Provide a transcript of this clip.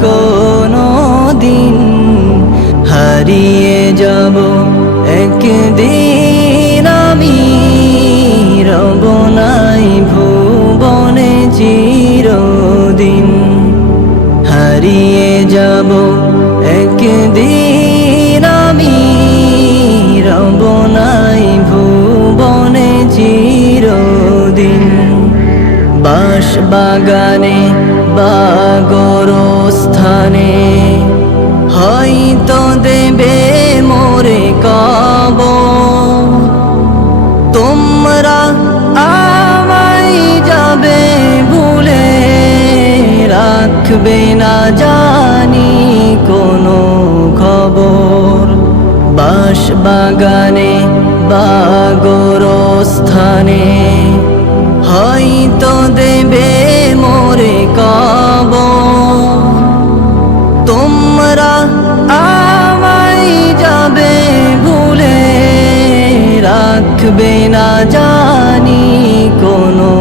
কোনো দিন হারিয়ে যাব একদিন আমি রব নাই ভুবনে চিরদিন হারিয়ে যাব একদিন আমি রব নাই ভুবনে চিরদিন বাস বাগানে বাগর স্থানে হয়তো দেবে মোরে কব তোমরা আমায় যাবে ভুলে রাখবে না জানি কোনো খবর। বাস বাগানে বাগর স্থানে হয়তো দেবে রাখবে না জানি কোনো